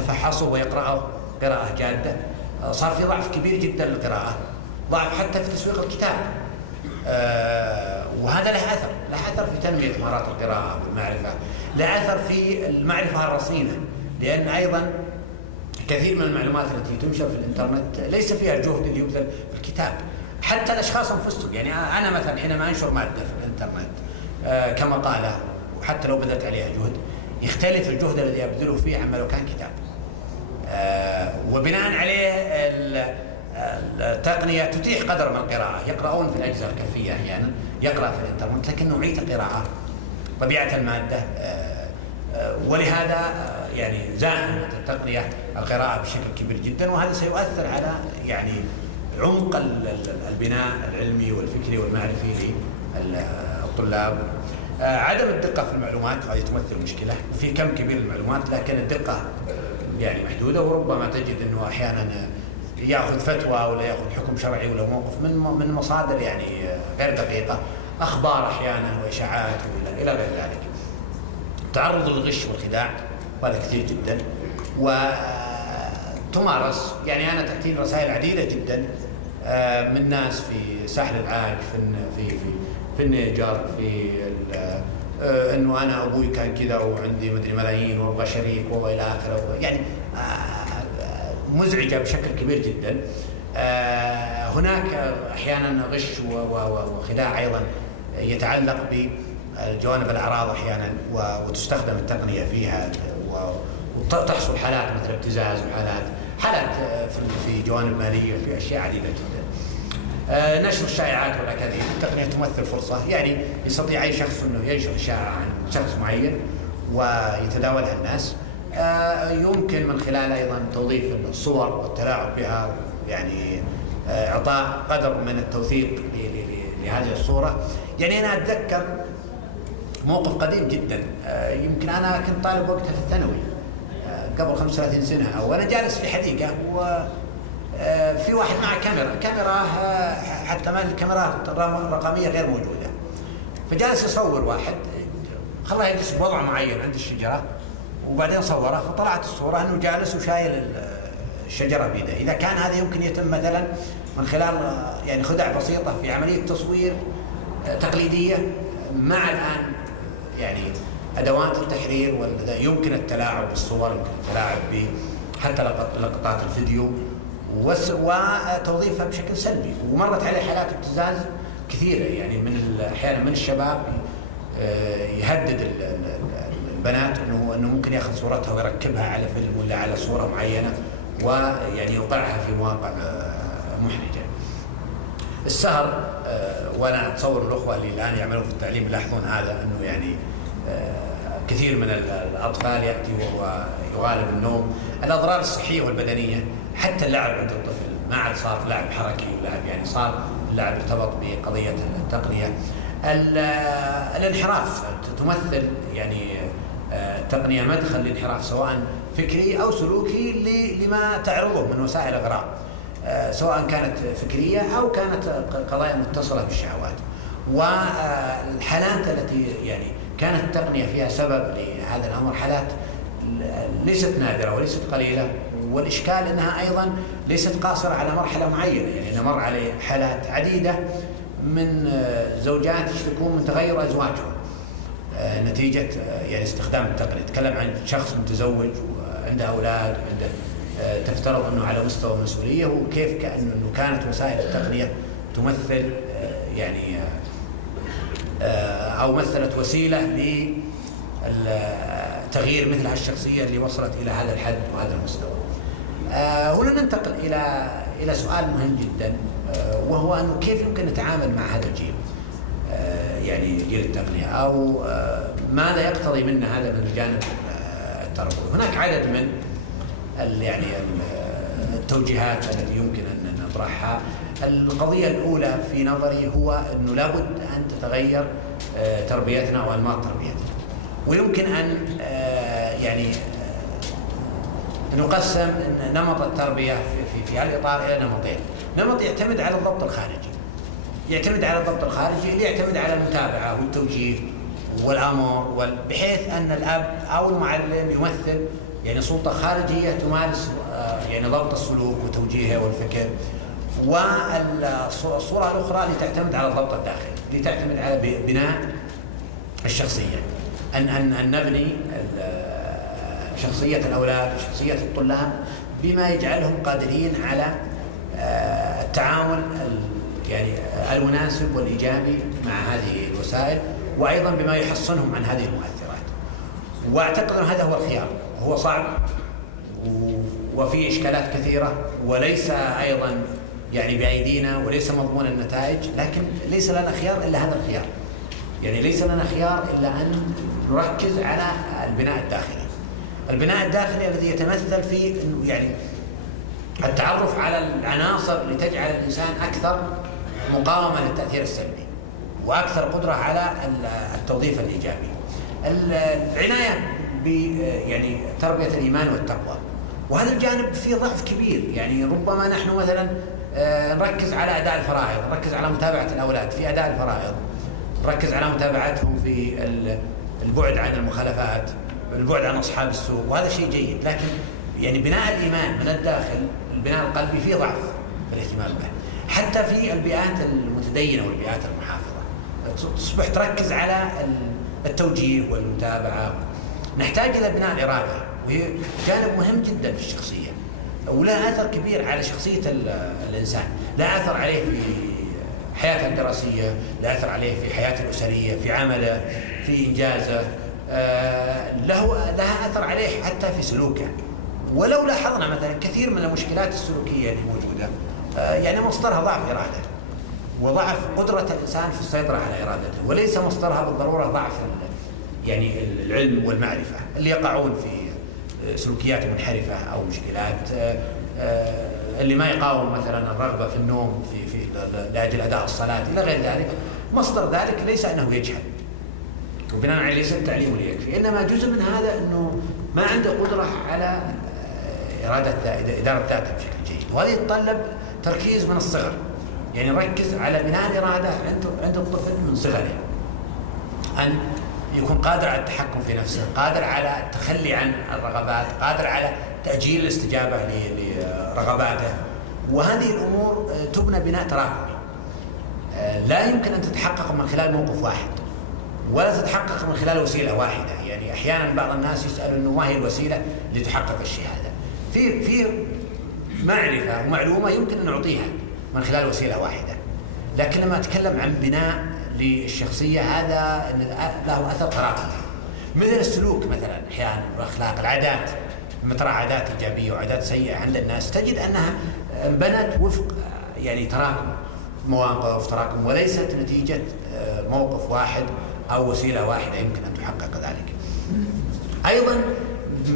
يتفحصه ويقرأه قراءة جادة. صار في ضعف كبير جدا للقراءة، ضعف حتى في تسويق الكتاب، وهذا له أثر في تنمية مهارات القراءة والمعرفة، له أثر في المعرفة الرصينة، لأن أيضا كثير من المعلومات التي تنشر في الإنترنت ليس فيها الجهد اللي يبذل في الكتاب. حتى الأشخاص أنفسهم، يعني أنا مثلا حينما أنشر مادة في الإنترنت كمقالة، وحتى لو بذلت عليها جهد، يختلف الجهد الذي أبذله فيه عما لو كان كتاب. وبناء عليه التقنية تتيح قدر من القراءة، يقرؤون في الأجزاء الكفية أحيانا، يقرأ في الإنترنت، لكن نوعية القراءة، طبيعة المادة، ولهذا يعني زاحمت التقنية القراءة بشكل كبير جدا، وهذا سيؤثر على يعني عمق البناء العلمي والفكري والمعرفي للطلاب. عدم الدقة في المعلومات هذه تمثل مشكلة، في كم كبير المعلومات لكن الدقة يعني محدودة، وربما تجد أنه أحيانا يأخذ فتوى ولا يأخذ حكم شرعي ولا موقف من مصادر يعني غير دقيقة، أخبار أحيانا وإشاعات إلى غير ذلك. تعرض للغش والخداع وهذا كثير جدا، وتمارس. يعني أنا تأتيني رسائل عديدة جدا من ناس في ساحل العاج، في النيجر، في انه انا ابوي كان كذا وعندي مدري ملايين وابغى شريك والى اخره، يعني مزعجه بشكل كبير جدا. هناك احيانا غش وخداع ايضا يتعلق بجوانب الاعراض احيانا، وتستخدم التقنيه فيها، وتحصل حالات مثل ابتزاز، وحالات في جوانب ماليه، في اشياء عديده جدا. نشر الشائعات والاكاذيب، التقنيه تمثل فرصه، يعني يستطيع اي شخص انه ينشر اشاعه عن شخص معين ويتداولها الناس. يمكن من خلال ايضا توظيف الصور والتلاعب بها، يعني اعطاء قدر من التوثيق لهذه الصوره. يعني انا اتذكر موقف قديم جدا، يمكن انا كنت طالب وقتها في الثانوي قبل 35 سنه، وانا جالس في حديقه، في واحد معه كاميرا حتى ما الكاميرات الرقمية غير موجودة، فجالس يصور واحد، خلاه يجلس بوضع معين عند الشجرة، وبعدين صوره، فطلعت الصورة أنه جالس وشايل الشجرة بيده. إذا كان هذا يمكن يتم مثلا من خلال يعني خدع بسيطة في عملية تصوير تقليدية، مع الآن يعني أدوات التحرير، يمكن التلاعب بالصور، يمكن التلاعب حتى لقطات الفيديو وتوظيفها بشكل سلبي. ومرت عليه حالات ابتزاز كثيرة، يعني أحيانا من الشباب يهدد البنات أنه ممكن يأخذ صورتها ويركبها على فيلم ولا على صورة معينة، ويعني يوقعها في مواقع محرجة. السهر، وأنا أتصور الأخوة اللي الآن يعملون في التعليم يلاحظون هذا، أنه يعني كثير من الأطفال يأتي وهو يغالب النوم. الأضرار الصحية والبدنية، حتى اللعب عند الطفل ما عاد صار لعب حركي ولعب، يعني صار اللعب ارتبط بقضية التقنية. الانحراف تمثل يعني التقنية مدخل للانحراف، سواء فكري أو سلوكي لما تعرضه من وسائل إغراء، سواء كانت فكرية أو كانت قضايا متصلة بالشهوات. والحالات التي يعني كانت التقنية فيها سبب لهذا الأمر حالات ليست نادرة وليست قليلة، والإشكال أنها أيضا ليست قاصرة على مرحلة معينة. يعني نمر عليه حالات عديدة من زوجات يشتكون من تغير أزواجهم نتيجة يعني استخدام التقنية. نتكلم عن شخص متزوج وعنده أولاد، تفترض أنه على مستوى المسؤولية، وكيف كأنه كانت وسائل التقنية تمثل يعني أو مثلت وسيلة لتغيير مثل هالشخصية اللي وصلت إلى هذا الحد وهذا المستوى. هنا ننتقل إلى سؤال مهم جدا، وهو أنه كيف يمكن نتعامل مع هذا الجيل، يعني جيل التقنية، أو ماذا يقتضي منا هذا من الجانب التربوي. هناك عدد من يعني التوجيهات التي يمكن أن نطرحها. القضية الأولى في نظري هو أنه لابد أن تتغير تربيتنا وأنماط تربيتنا، ويمكن أن يعني نقسم نمط التربية في هذا الإطار إلى نمطين. نمط يعتمد على الضبط الخارجي، اللي يعتمد على المتابعة والتوجيه والأمر، بحيث أن الأب أو المعلم يمثل يعني سلطة خارجية تمارس يعني ضبط السلوك وتوجيهه والفكر. والصورة الأخرى اللي تعتمد على الضبط الداخلي، اللي تعتمد على بناء الشخصية، أن نبني شخصية الأولاد، شخصية الطلاب، بما يجعلهم قادرين على التعامل يعني المناسب والإيجابي مع هذه الوسائل، وأيضا بما يحصنهم عن هذه المؤثرات. وأعتقد أن هذا هو الخيار. هو صعب وفي إشكالات كثيرة، وليس أيضا يعني بأيدينا، وليس مضمون النتائج، لكن ليس لنا خيار إلا هذا الخيار. يعني ليس لنا خيار إلا أن نركز على البناء الداخلي. البناء الداخلي الذي يتمثل في يعني التعرف على العناصر اللي تجعل الإنسان أكثر مقاومة للتأثير السلبي، وأكثر قدرة على التوظيف الإيجابي. العناية ب يعني تربية الإيمان والتقوى، وهذا الجانب فيه ضعف كبير. يعني ربما نحن مثلا نركز على أداء الفرائض، نركز على متابعة الأولاد في أداء الفرائض، نركز على متابعتهم في البعد عن المخالفات، البعد عن أصحاب السوء، وهذا شيء جيد. لكن يعني بناء الإيمان من الداخل، البناء القلبي، فيه ضعف في الاهتمام به. حتى في البيئات المتدينة والبيئات المحافظة تصبح تركز على التوجيه والمتابعة. نحتاج إلى بناء الإرادة، وهي جانب مهم جدا في الشخصية، وله أثر كبير على شخصية الإنسان. لا أثر عليه في حياته الدراسية، لا أثر عليه في حياته الأسرية، في عمله، في إنجازه، لها أثر عليه حتى في سلوكه. ولو لاحظنا مثلا كثير من المشكلات السلوكية اللي موجودة يعني مصدرها ضعف إرادة، وضعف قدرة الإنسان في السيطرة على إرادته، وليس مصدرها بالضرورة ضعف يعني العلم والمعرفة. اللي يقعون في سلوكيات منحرفة أو مشكلات، اللي ما يقاوم مثلا الرغبة في النوم في لأجل أداء الصلاة إلى غير ذلك، مصدر ذلك ليس أنه يجهل وبناء عليه ليس التعليم اللي يكفي، إنما جزء من هذا أنه ما عنده قدرة على إدارة ذاته بشكل جيد. وهذا يتطلب تركيز من الصغر، يعني نركز على بناء الإرادة عند الطفل من صغره، أن يكون قادر على التحكم في نفسه، قادر على التخلي عن الرغبات، قادر على تأجيل الاستجابة لرغباته. وهذه الأمور تبنى بناء تراكمي، لا يمكن أن تتحقق من خلال موقف واحد، ولا تتحقق من خلال وسيلة واحدة. يعني أحيانا بعض الناس يسألوا إنه ما هي الوسيلة لتحقق الشيء هذا. في معرفة ومعلومة يمكن أن نعطيها من خلال وسيلة واحدة، لكن لما أتكلم عن بناء للشخصية هذا له أثر تراكمي. مثل السلوك مثلا، أحيانا الأخلاق، العادات، لما ترى عادات إيجابية وعادات سيئة عند الناس تجد أنها انبنت وفق يعني تراكم مواقف، تراكم، وليست نتيجة موقف واحد أو وسيلة واحدة يمكن أن تحقق ذلك. أيضا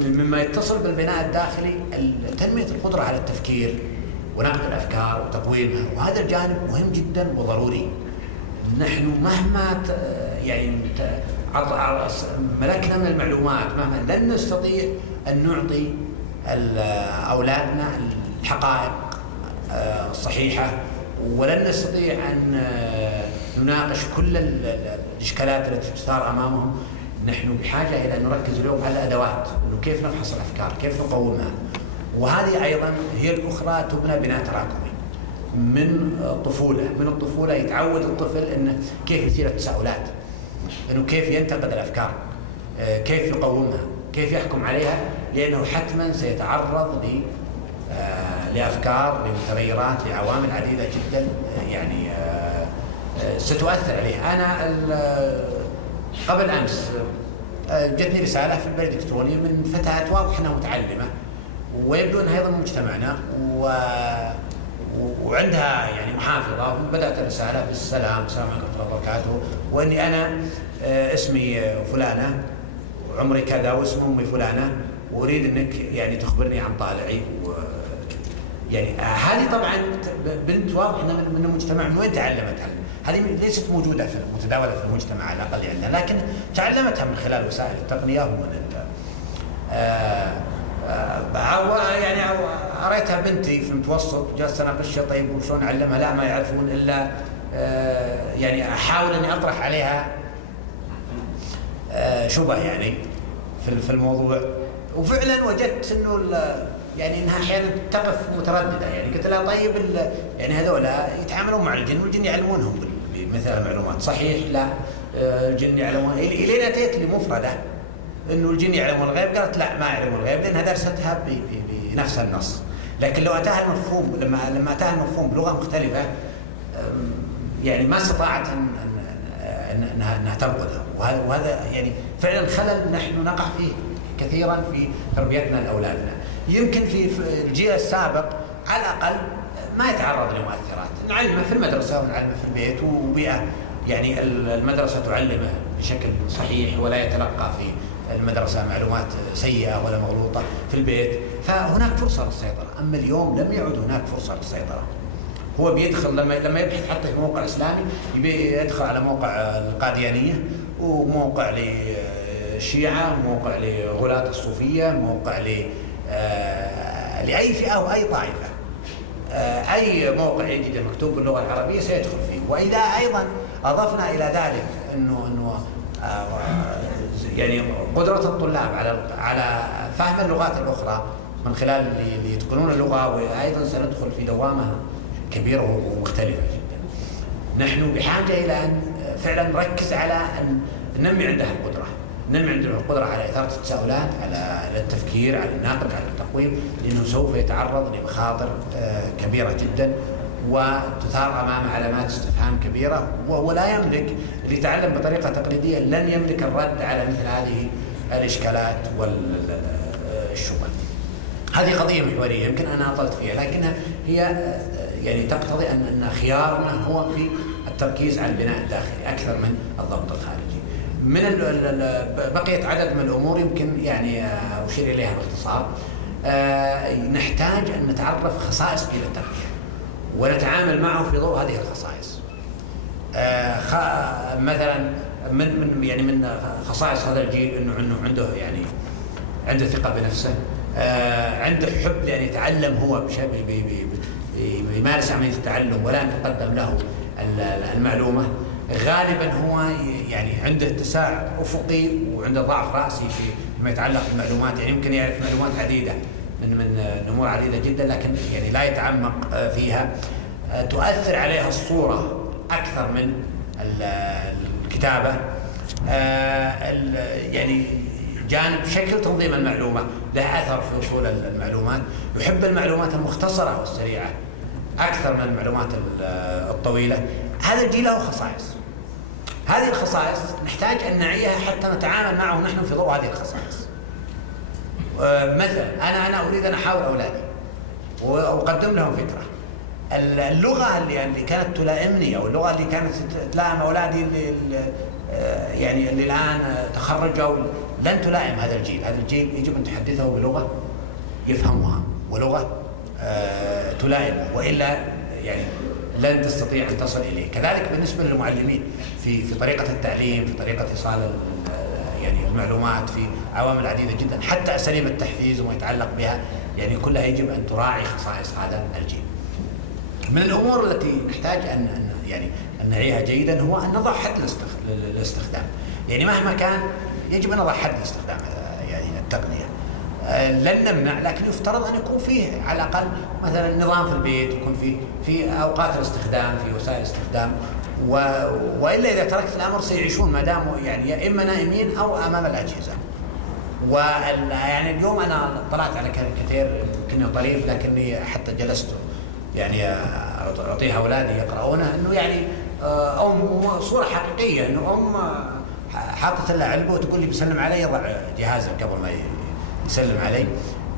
مما يتصل بالبناء الداخلي تنمية القدرة على التفكير ونقد الأفكار وتقويمها، وهذا الجانب مهم جدا وضروري. نحن مهما يعني ملكنا من المعلومات، مهما لن نستطيع أن نعطي أولادنا الحقائق الصحيحة، ولن نستطيع أن نناقش كل الإشكالات التي تثار أمامهم. نحن بحاجة إلى أن نركز اليوم على الأدوات، إنه كيف نفحص الأفكار، كيف نقومها. وهذه أيضا هي الأخرى تبنى بناء تراكمي من الطفولة يتعود الطفل إنه كيف يثير التساؤلات، إنه كيف ينتقد الأفكار، كيف يقومها، كيف يحكم عليها، لأنه حتما سيتعرض لأفكار، لمتغيرات، لعوامل عديدة جدا يعني ستؤثر عليه. أنا قبل أمس جتني رسالة في البريد الإلكتروني من فتاة واضح أنها متعلمة، ويبدو أنها أيضا مجتمعنا، وعندها يعني محافظة. بدأت الرسالة بالسلام، السلام عليكم ورحمة الله وبركاته، وإني أنا اسمي فلانة وعمري كذا واسم أمي فلانة، وأريد أنك يعني تخبرني عن طالعي. يعني هذه طبعا بنت واضح أنها من المجتمع. من وين تعلمتها؟ هذه ليست موجودة في متداولة في المجتمع على الأقل عندنا، لكن تعلمتها من خلال وسائل التقنية ومن يعني أريتها بنتي في المتوسط، جالس أناقشها طيب وشلون أعلمها؟ لا ما يعرفون إلا يعني أحاول أني أطرح عليها شبه يعني في الموضوع، وفعلا وجدت انه يعني انها احيانا تقف متردده، يعني قلت لها طيب يعني هذولا يتعاملون مع الجن والجن يعلمونهم بمثل المعلومات، صحيح؟ لا، الجن يعلمون. الين اتيت لمفرده انه الجن يعلمون الغيب، قالت لا ما يعلمون الغيب لانها درستها بنفس النص. لكن لو اتاها المفهوم، لما اتاها المفهوم بلغه مختلفه يعني ما استطاعت انها تنقذها، وهذا يعني فعلا خلل نحن نقع فيه كثيرا في تربيتنا لاولادنا. يمكن في الجيل السابق على الاقل ما يتعرض لمؤثرات، نعلمه في المدرسه ونعلمه في البيت، وبيئه يعني المدرسه تعلمه بشكل صحيح ولا يتلقى في المدرسه معلومات سيئه ولا مغلوطه في البيت، فهناك فرصه للسيطره. اما اليوم لم يعد هناك فرصه للسيطره. هو بيدخل لما يبحث حتى في موقع اسلامي يدخل على موقع القاديانيه وموقع للشيعه وموقع لغلاة الصوفيه، موقع لاي فئه واي طائفه. اي موقع يجد مكتوب باللغه العربيه سيدخل فيه. واذا ايضا اضفنا الى ذلك انه يعني قدره الطلاب على فهم اللغات الاخرى من خلال اللي يتقنون اللغه، وايضا سندخل في دوامه كبيره ومختلفه جدا. نحن بحاجه الى ان فعلا نركز على ان ننمي عندها القدره، ننمي عندها القدره على اثاره التساؤلات، على التفكير، على النقد، على التقويم، لانه سوف يتعرض لمخاطر كبيره جدا وتثار امام علامات استفهام كبيره، وهو لا يملك، اللي يتعلم بطريقه تقليديه لن يملك الرد على مثل هذه الاشكالات والشبهات. هذه قضيه محوريه يمكن انا اطلت فيها، لكنها هي يعني تقتضي ان خيارنا هو في التركيز على البناء الداخلي اكثر من الضبط الخارجي. من بقيه عدد من الامور يمكن يعني اشير اليها باختصار. نحتاج ان نتعرف خصائص جيل التربيه ونتعامل معه في ضوء هذه الخصائص. مثلا من خصائص هذا الجيل انه عنده ثقه بنفسه، عنده حب لان يتعلم هو يمارس عمليه التعلم ولا تقدم له المعلومه. غالبا هو يعني عنده اتساع افقي وعنده ضعف راسي فيما يتعلق بالمعلومات، يعني يمكن يعرف معلومات عديده من امور عديده جدا، لكن يعني لا يتعمق فيها. تؤثر عليها الصوره اكثر من الكتابه. يعني جانب شكل تنظيم المعلومه له اثر في وصول المعلومات. يحب المعلومات المختصره والسريعه اكثر من المعلومات الطويله. هذا الجيل له خصائص. هذه الخصائص نحتاج ان نعيها حتى نتعامل معه نحن في ضوء هذه الخصائص. مثلا انا اريد ان احاور اولادي واقدم لهم فكره. اللغه اللي كانت تلائمني او اللغه اللي كانت تلائم اولادي اللي الان تخرجوا لن تلائم هذا الجيل. هذا الجيل يجب ان تحدثه بلغه يفهمها ولغه تلائمه، والا يعني لن تستطيع ان تصل اليه. كذلك بالنسبه للمعلمين في طريقه التعليم، في طريقه ايصال المعلومات، في عوامل عديده جدا، حتى اساليب التحفيز وما يتعلق بها، يعني كلها يجب ان تراعي خصائص هذا الجيل. من الامور التي نحتاج ان نعيها جيدا هو ان نضع حد للاستخدام. يعني مهما كان يجب ان نضع حد لاستخدام التقنيه. لن نمنع، لكن يفترض ان يكون فيه على الاقل مثلا نظام في البيت، يكون في اوقات الاستخدام، في وسائل الاستخدام، والا اذا تركت الامر سيعيشون ما داموا يا اما نائمين او امام الاجهزه. اليوم انا طلعت على كثير يمكن طريف، لكني حتى جلست اعطيها اولادي يقرؤونه، انه صوره حقيقيه انه حاطت له علبه وتقول لي بيسلم علي يضع جهازه قبل ما يسلم علي.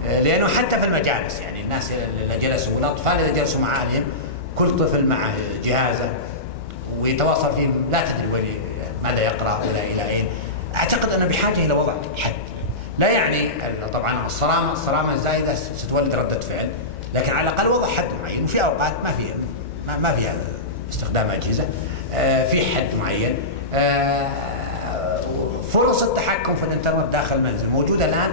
لانه حتى في المجالس الناس اللي جلسوا والاطفال اذا جلسوا مع اهلهم كل طفل مع جهازه ويتواصل فيه، لا تدري ماذا يقرا ولا الى اين. اعتقد انه بحاجه الى وضع حد. لا يعني طبعا الصرامه الزايده ستولد رده فعل، لكن على الاقل وضع حد معين. وفي اوقات ما فيها استخدام اجهزه، في حد معين. فرص التحكم في الانترنت داخل المنزل موجوده الان.